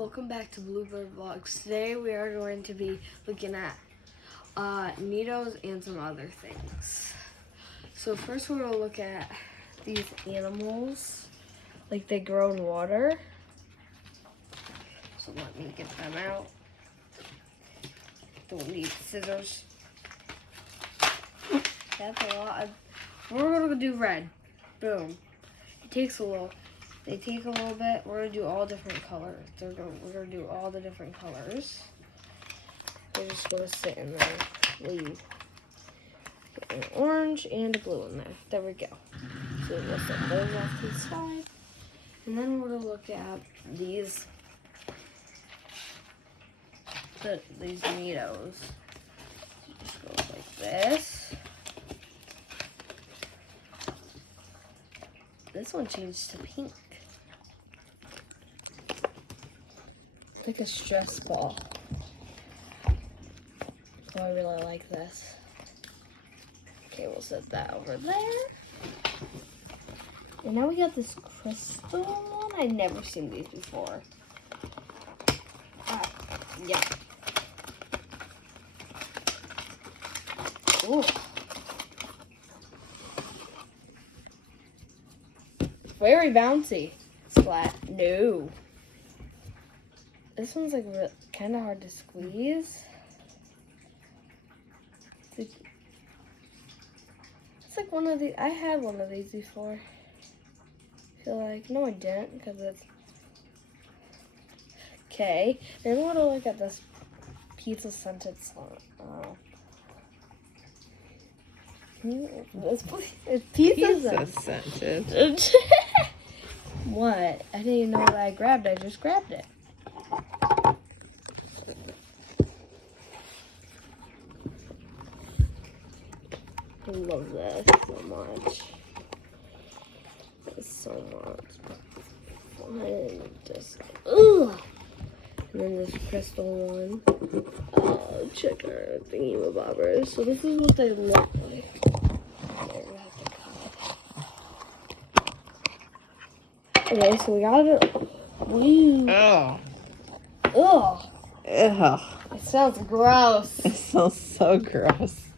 welcome back to Bluebird Vlogs. Today we are going to be looking at needles and some other things. So first we're going to look at these animals, like they grow in water. So let me get them out. Don't need scissors. That's a lot. We're going to do red. Boom. It takes a little. They take a little bit. We're gonna do all different colors. We're gonna do all the different colors. They're just gonna sit in there. Leave. Get an orange and a blue in there. There we go. So we'll set those off to the side. And then we're gonna look at these needles. So just go like this. This one changed to pink. Like a stress ball. Oh, I really like this. Okay, we'll set that over there. And now we got this crystal one. I've never seen these before. Yeah. Ooh. Very bouncy. Splat. No. This one's like kind of hard to squeeze. It's like one of the. I had one of these before. I feel like no, I didn't because it's okay. Then we're gonna look at this pizza scented song. Oh. It's pizza scented. What? I didn't even know what I grabbed. I just grabbed it. I love this so much. It's so much fun. Just ugh. And then this crystal one. Oh, check our thingy-mabobbers. So this is what they look like. Okay, so we got it. Woo. Oh. Ugh. Ugh. It sounds gross. It smells so gross.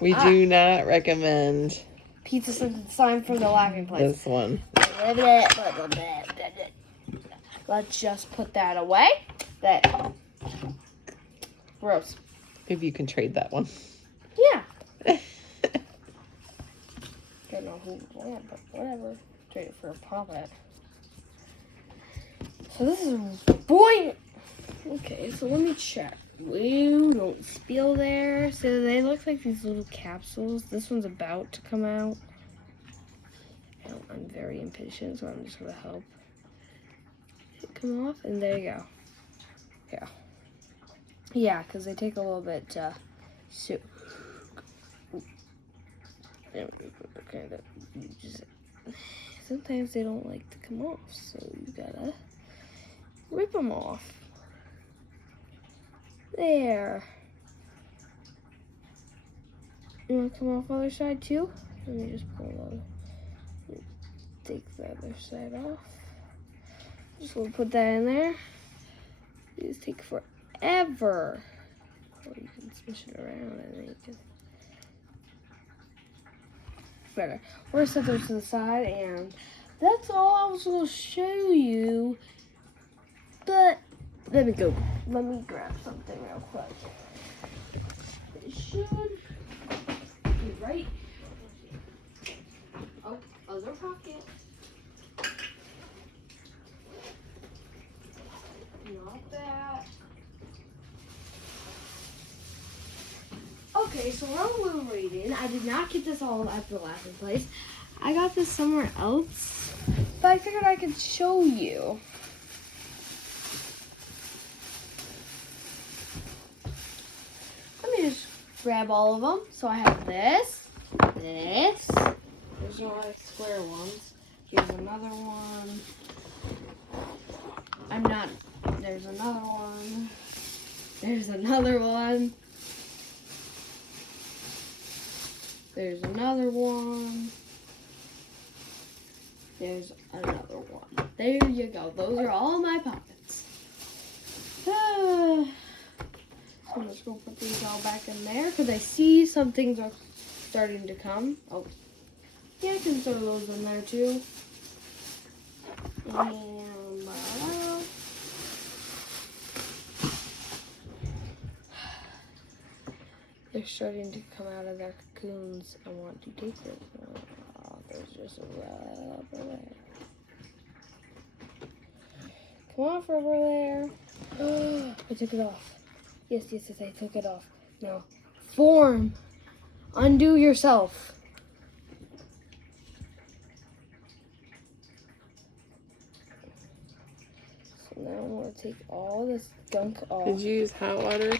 We do not recommend pizza scented slime from the Laughing Place. This one. Let's just put that away. That gross. Maybe you can trade that one. Yeah. Don't know who won, but whatever. Trade it for a profit. So this is boy. Okay, so let me check. Woo, don't spill there. So they look like these little capsules. This one's about to come out. I'm very impatient, so I'm just gonna help it come off. And there you go. Yeah. Yeah, because they take a little bit to sometimes they don't like to come off, so you gotta rip them off. There. You want to come off the other side too? Let me just pull on. Take the other side off. Just gonna put that in there. These take forever. Or you can smush it around and then you can. Better. We're gonna set those to the side, and that's all I was gonna show you. But let me grab something real quick. It should be right. Oh, other pocket. Not that. Okay, so while we were waiting, I did not get this all at the Laughing Place. I got this somewhere else, but I figured I could show you. Just grab all of them. So I have this. There's no like square ones. Here's another one. There's another one. There's another one. There's another one. There's another one. There you go. Those are all my pockets. just gonna put these all back in there because I see some things are starting to come. Oh, yeah, I can throw those in there too. And they're starting to come out of their cocoons. I want to take this one. Oh, there's just a rubber there. Come off, rubber there. I took it off. Yes, I took it off. Now, form. Undo yourself. So now I'm going to take all this gunk off. Did you use hot water?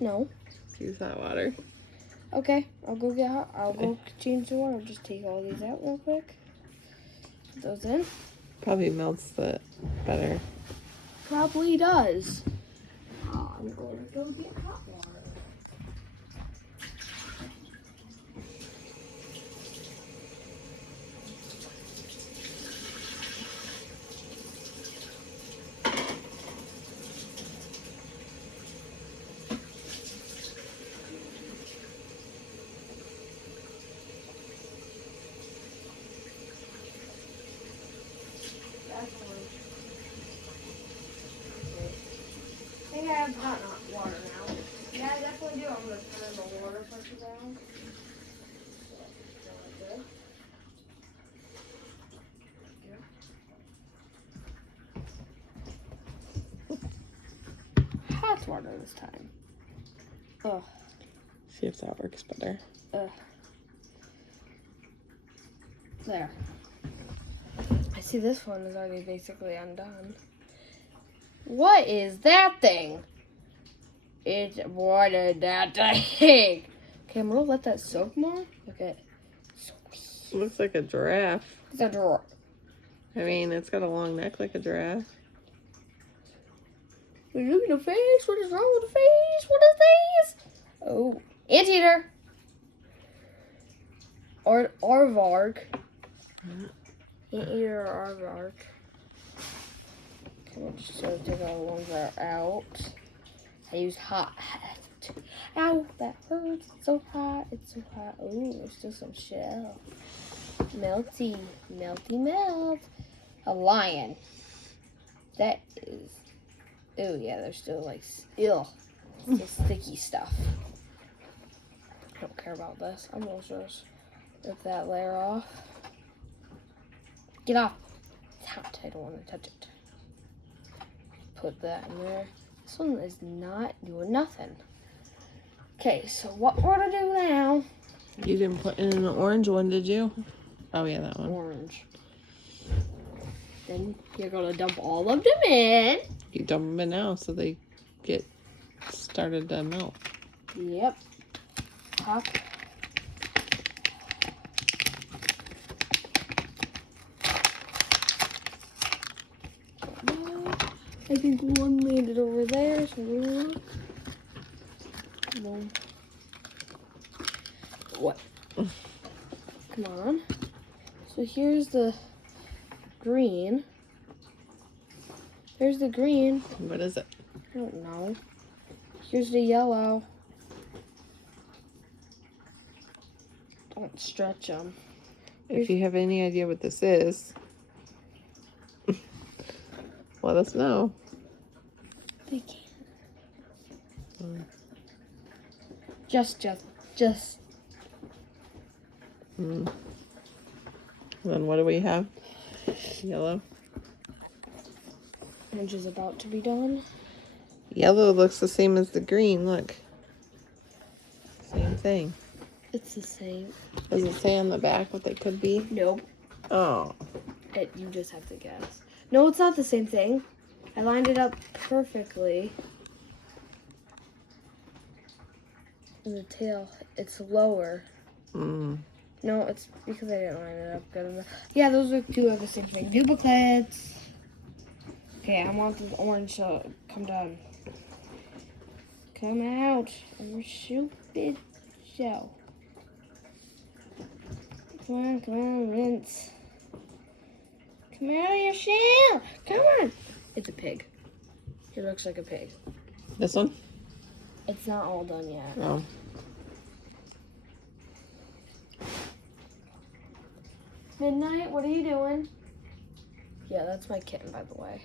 No. Use hot water. Okay, I'll go get hot. I'll go change the water. I'll just take all these out real quick. Put those in. Probably melts it better. Probably does. I'm going to go get hot water. I think I have hot water now. Yeah, I definitely do. I'm going to turn the water pressure down. Hot water this time. Ugh. See if that works better. There. I see this one is already basically undone. What is that thing? What is that thing? Okay, I'm gonna let that soak more. Look at It looks like a giraffe. it's a drawer. I mean, it's got a long neck like a giraffe. Look at the face. What is wrong with the face? What is this? Oh, anteater. Or aardvark. Anteater or aardvark. Okay, we'll just sort of take all the ones that are out. I use hot. Ow, that hurts. It's so hot. It's so hot. Oh, there's still some shell. Melty. Melty melt. A lion. That is. Oh, yeah, there's still like. Still sticky stuff. I don't care about this. I'm going to just rip that layer off. Get off. It's hot. I don't want to touch it. Put that in there. This one is not doing nothing. Okay, so what we're gonna do now? You didn't put in an orange one, did you? Oh yeah, that one. Orange. Then you're gonna dump all of them in. You dump them in now so they get started to melt. Yep. Pop. I think one landed over there, so we look. Boom. What? Come on. So here's the green. There's the green. What is it? I don't know. Here's the yellow. Don't stretch them. If you have any idea what this is, let us know. They can't. Just. Then what do we have? Yellow. Orange is about to be done. Yellow looks the same as the green. Look. Same thing. It's the same. Does it say on the back what they could be? Nope. Oh. You just have to guess. No, it's not the same thing. I lined it up perfectly. The tail, it's lower. Mm. No, it's because I didn't line it up good enough. Yeah, those are two of the same thing. Duplicates. Okay, I want this orange to come down. Come out of your stupid shell. Come on, rinse. Come out of your shell. Come on. It's a pig. He looks like a pig. This one? It's not all done yet. Oh. Midnight, what are you doing? Yeah, that's my kitten, by the way.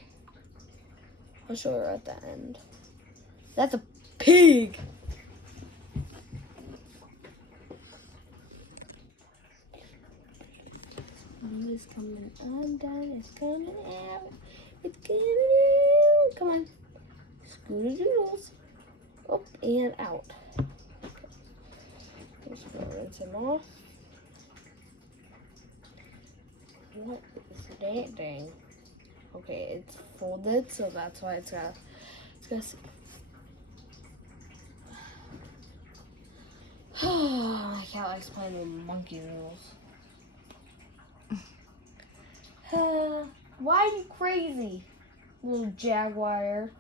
I'll show her at the end. That's a pig! It's coming undone, it's coming out, it's coming out. Come on. Scooter-doodles. Up and out. Just gonna rinse him off. What is that thing? Okay, it's folded, so that's why it's gonna see. My cat likes playing with monkey noodles. Why are you crazy? Little jaguar.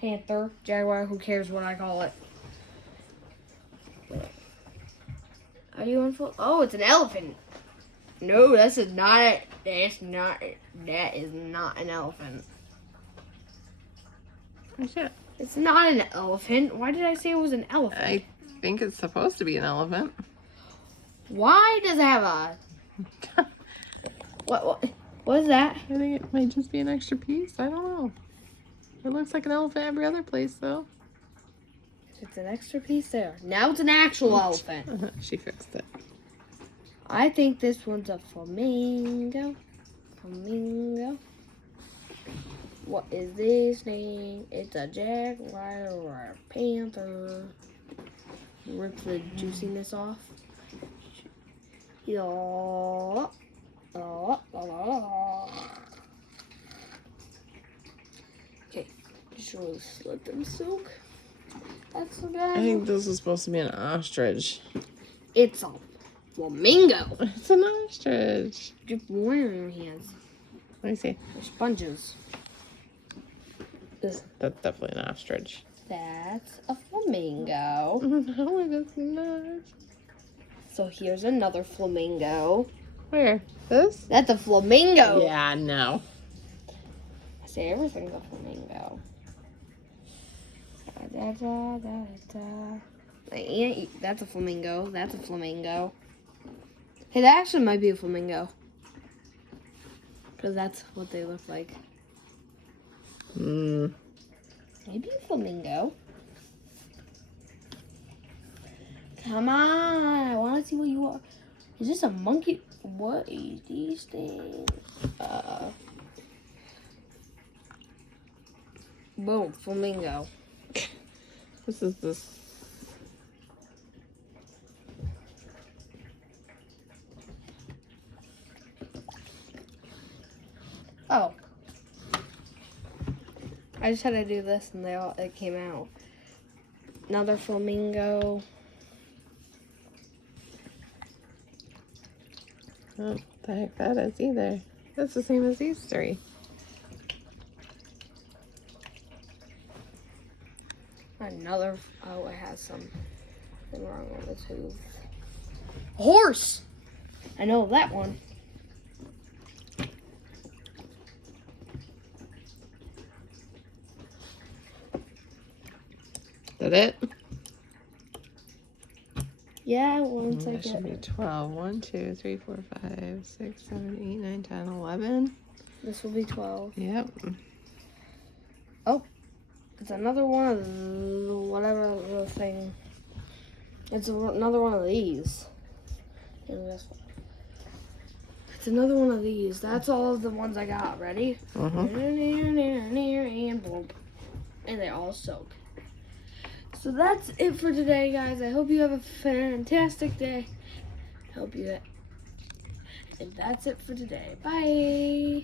Panther. Jaguar, who cares what I call it? Are you on foot? Oh, it's an elephant. No, that is not an elephant. What's that? It's not an elephant. Why did I say it was an elephant? I think it's supposed to be an elephant. Why does it have a... What is that? I think it might just be an extra piece. I don't know. It looks like an elephant every other place, though. It's an extra piece there. Now it's an actual elephant. She fixed it. I think this one's a flamingo. Flamingo. What is this thing? It's a jaguar or a panther. Rip the juiciness off. Okay, just really let them soak. That's the guy. I think this is supposed to be an ostrich. It's a flamingo. It's an ostrich. Just warm in your hands. Let me see. They're sponges. That's definitely an ostrich. That's a flamingo. No, it is not. So here's another flamingo. Where? This? That's a flamingo. Yeah, no. I say everything's a flamingo. That's a flamingo. That's a flamingo. Hey, that actually might be a flamingo. Because that's what they look like. Hmm. Maybe a flamingo. Come on, I want to see what you are. Is this a monkey? What is these things? Boom, flamingo. This is this. Oh. I just had to do this and it came out. Another flamingo. I don't know what the heck that is either. That's the same as these three. Another. Oh, it has something wrong with the tooth. Horse! I know that one. Is that it? Yeah, once I That should be get 12. 1, 2, 3, 4, 5, 6, 7, 8, 9, 10, 11. this will be 12. Yep. Oh, it's another one of the, whatever the thing. It's another one of these. And this one. It's another one of these. That's all of the ones I got. Ready? And boom. And they all soak. So that's it for today, guys. I hope you have a fantastic day. And that's it for today. Bye.